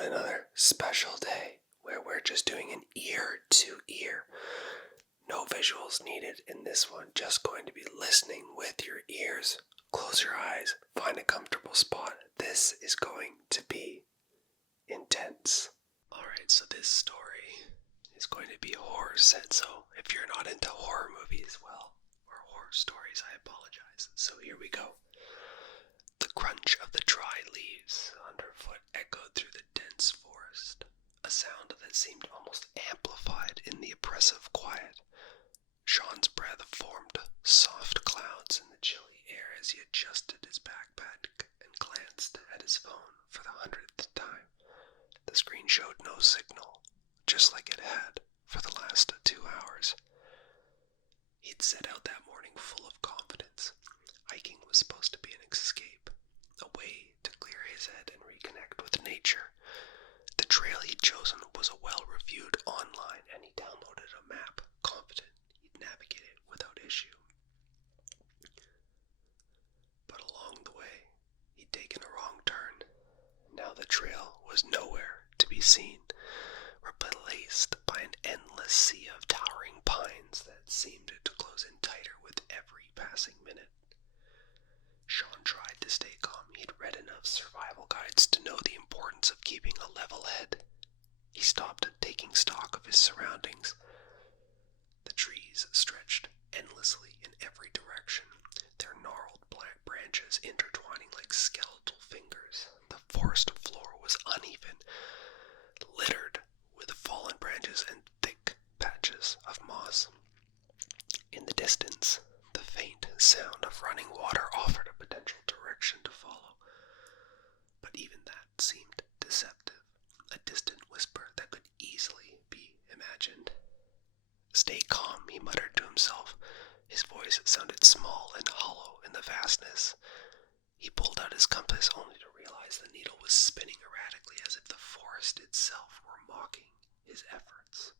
got another special day where we're just doing an ear to ear. No visuals needed in this one, just going to be listening with your ears. Close your eyes, find a comfortable spot. This is going to be intense. Alright, so this story is going to be horror set, so if you're not into horror movies, or horror stories, I apologize. So here we go. The crunch of the dry leaves underfoot echoed through the dense forest, a sound that seemed almost amplified in the oppressive quiet. Sean's breath formed soft clouds in the chilly air as he adjusted his backpack and glanced at his phone for the 100th time. The screen showed no signal, just like it had for the last 2 hours. He'd set out that morning full of confidence. Hiking was supposed to be an escape, a way to clear his head and reconnect with nature. The trail he'd chosen was well-reviewed online, and he downloaded a map, confident he'd navigate it without issue. But along the way, he'd taken a wrong turn. Now the trail was nowhere to be seen, replaced by an endless sea of towering pines that seemed to close in tighter with every passing minute. Sean tried to stay calm. He'd read enough survival guides to know the importance of keeping a level head. He stopped taking stock of his surroundings. The trees stretched endlessly in every direction, their gnarled black branches intertwining like skeletal fingers. The forest floor was uneven, littered with fallen branches and thick patches of moss. In the distance, the faint sound of running water offered a potential direction to follow, but even that seemed deceptive, a distant whisper that could easily be imagined. "Stay calm," he muttered to himself. His voice sounded small and hollow in the vastness. He pulled out his compass only to realize the needle was spinning erratically as if the forest itself were mocking his efforts.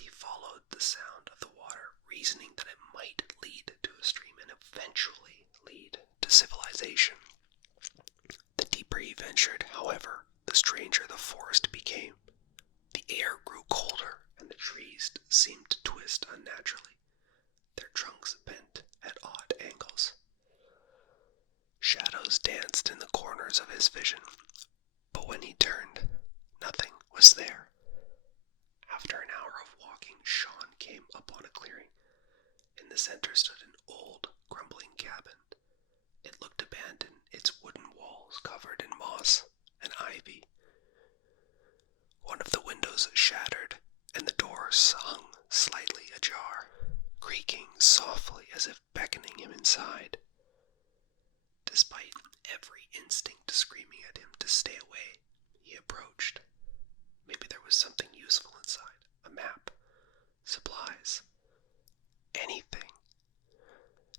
He followed the sound of the water, reasoning that it might lead to a stream and eventually lead to civilization. The deeper he ventured, however, the stranger the forest became. The air grew colder, and the trees seemed to twist unnaturally, their trunks bent at odd angles. Shadows danced in the corners of his vision, but when he turned, nothing was there. After an hour of walking, Sean came upon a clearing. In the center stood an old, crumbling cabin. It looked abandoned, its wooden walls covered in moss and ivy. One of the windows shattered, and the doors hung slightly ajar, creaking softly as if beckoning him inside. Despite every instinct screaming at him to stay away, he approached. Maybe there was something useful inside, a map, supplies, anything.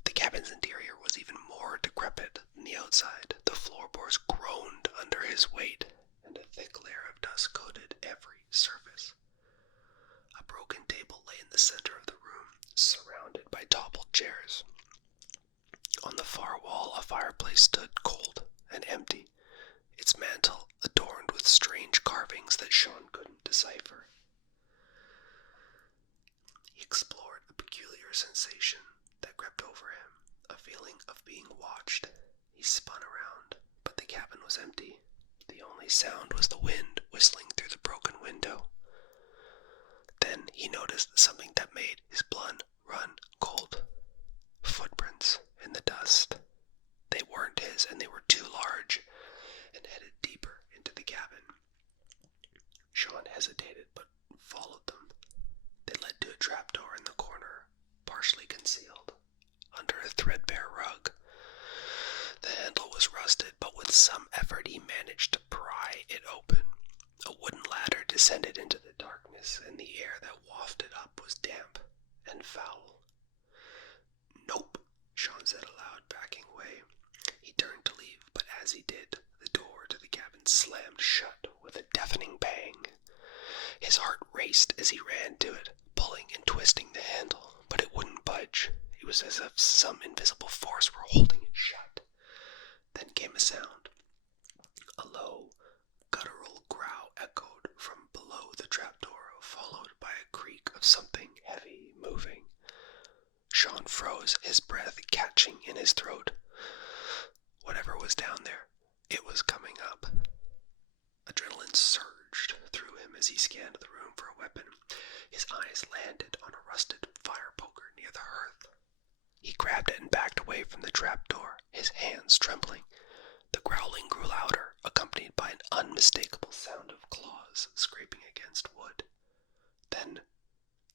The cabin's interior was even more decrepit than the outside. The floorboards groaned under his weight, and a thick layer of dust coated every surface. A broken table lay in the center of the room, surrounded by toppled chairs. On the far wall, a fireplace stood cold and empty, its mantel adorned with strange carvings that Sean couldn't decipher. He explored a peculiar sensation that crept over him, a feeling of being watched. He spun around, but the cabin was empty. The only sound was the wind whistling through the broken window. Then he noticed something that made his blood run cold. Footprints in the dust. They weren't his, and they were too large, and headed deeper into the cabin. Sean hesitated, but followed them. They led to a trapdoor in the corner, partially concealed under a threadbare rug. The handle was rusted, but with some effort he managed to pry it open. A wooden ladder descended into the darkness, and the air that wafted up was damp and foul. "Nope," Sean said aloud, backing away. He turned to leave, but as he did, the door to the cabin slammed shut with a deafening bang. His heart raced as he ran to it, pulling and twisting the handle, but it wouldn't budge. It was as if some invisible force were holding it shut. Then came a sound, a low, guttural shadows, his breath catching in his throat. Whatever was down there, it was coming up. Adrenaline surged through him as he scanned the room for a weapon. His eyes landed on a rusted fire poker near the hearth. He grabbed it and backed away from the trapdoor, his hands trembling. The growling grew louder, accompanied by an unmistakable sound of claws scraping against wood. Then,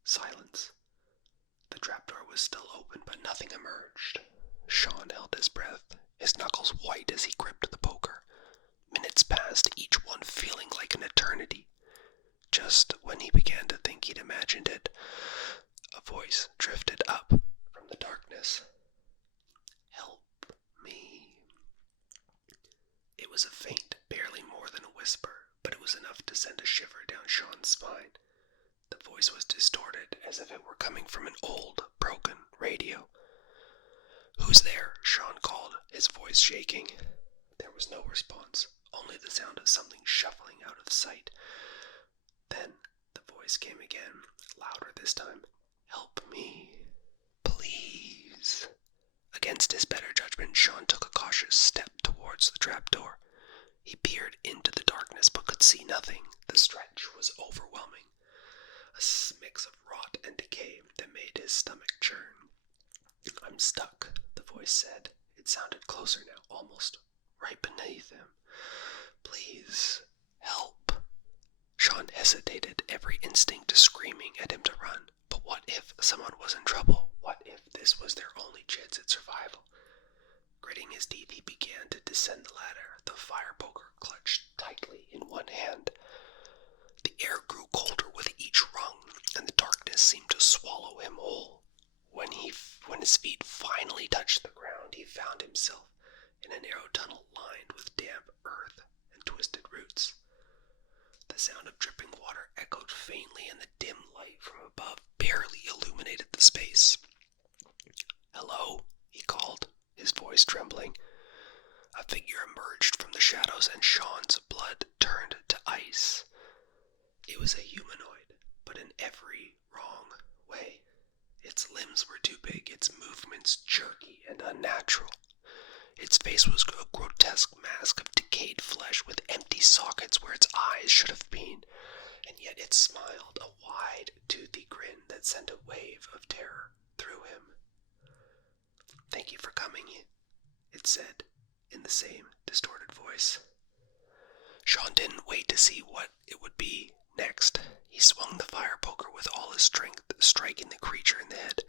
silence. The trapdoor was still open, but nothing emerged. Sean held his breath, his knuckles white as he gripped the poker. Minutes passed, each one feeling like an eternity. Just when he began to think he'd imagined it, a voice drifted up from the darkness. "Help me." It was a faint, barely more than a whisper, but it was enough to send a shiver down Sean's spine. The voice was distorted, as if it were coming from an old, broken radio. "Who's there?" Sean called, his voice shaking. There was no response, only the sound of something shuffling out of sight. Then the voice came again, louder this time. "Help me, please." Against his better judgment, Sean took a cautious step towards the trapdoor. He peered into the darkness but could see nothing. The stretch was overwhelming. A mix of rot and decay that made his stomach churn. "I'm stuck," the voice said. It sounded closer now, almost right beneath him. "Please, help." Sean hesitated, every instinct screaming at him to run. But what if someone was in trouble? What if this was their only chance at survival? Gritting his teeth, he began to descend the ladder, the fire poker clutched tightly in one hand. The air grew colder with each rung, and the darkness seemed to swallow him whole. When his feet finally touched the ground, he found himself in a narrow tunnel lined with damp earth and twisted roots. The sound of dripping water echoed faintly, and the dim light from above barely illuminated the space. "Hello?" he called, his voice trembling. A figure emerged from the shadows, and Sean's blood turned to ice. It was a humanoid, but in every wrong way. Its limbs were too big, its movements jerky and unnatural. Its face was a grotesque mask of decayed flesh with empty sockets where its eyes should have been, and yet it smiled, a wide, toothy grin that sent a wave of terror through him. "Thank you for coming," it said, in the same distorted voice. Sean didn't wait to see what it would be next. He swung the fire poker with all his strength, striking the creature in the head.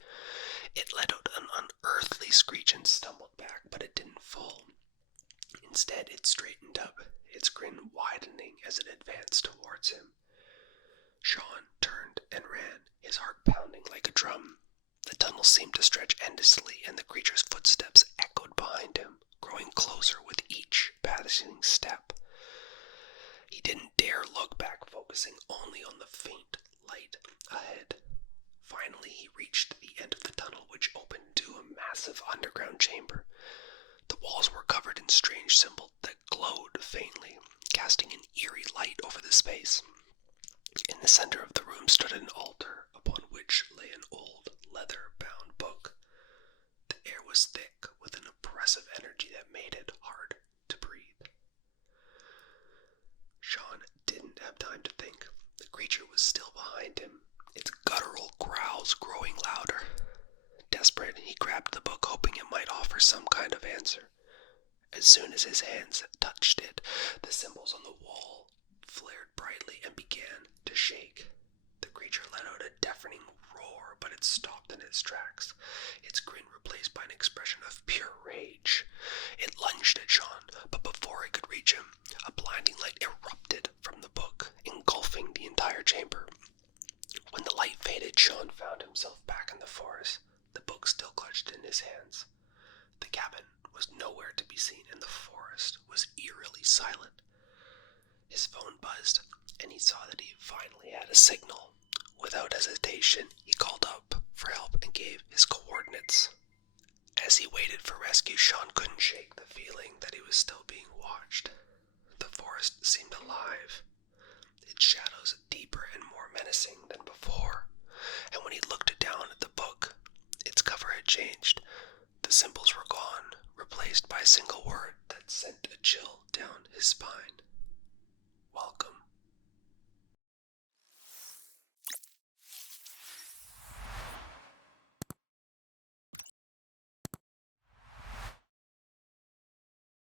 It let out an unearthly screech and stumbled back, but it didn't fall. Instead, it straightened up, its grin widening as it advanced towards him. Sean turned and ran, his heart pounding like a drum. The tunnel seemed to stretch endlessly, and the creature's footsteps echoed behind him, growing closer with each passing step. He didn't dare look back, focusing only on the faint light ahead. Finally, he reached the end of the tunnel, which opened to a massive underground chamber. The walls were covered in strange symbols that glowed faintly, casting an eerie light over the space. In the center of the room stood an altar, upon which lay an old, leather-bound book. The air was thick with an oppressive energy that made it hard to breathe. Sean didn't have time to think. The creature was still behind him, its guttural growls growing louder. Desperate, he grabbed the book, hoping it might offer some kind of answer. As soon as his hands touched it, the symbols on the wall flared brightly and began to shake. The creature let out a deafening roar, but it stopped in its tracks, its grin replaced by an expression of pure rage. It lunged at Sean, but before it could reach him, a blinding light erupted from the book, engulfing the entire chamber. When the light faded, Sean found himself back in the forest, the book still clutched in his hands. The cabin was nowhere to be seen, and the forest was eerily silent. His phone buzzed, and he saw that he finally had a signal. Without hesitation, he called up for help and gave his coordinates. As he waited for rescue, Sean couldn't shake the feeling that he was still being watched. The forest seemed alive, its shadows deeper and more menacing than before, and when he looked down at the book, its cover had changed. The symbols were gone, replaced by a single word that sent a chill down his spine. Welcome.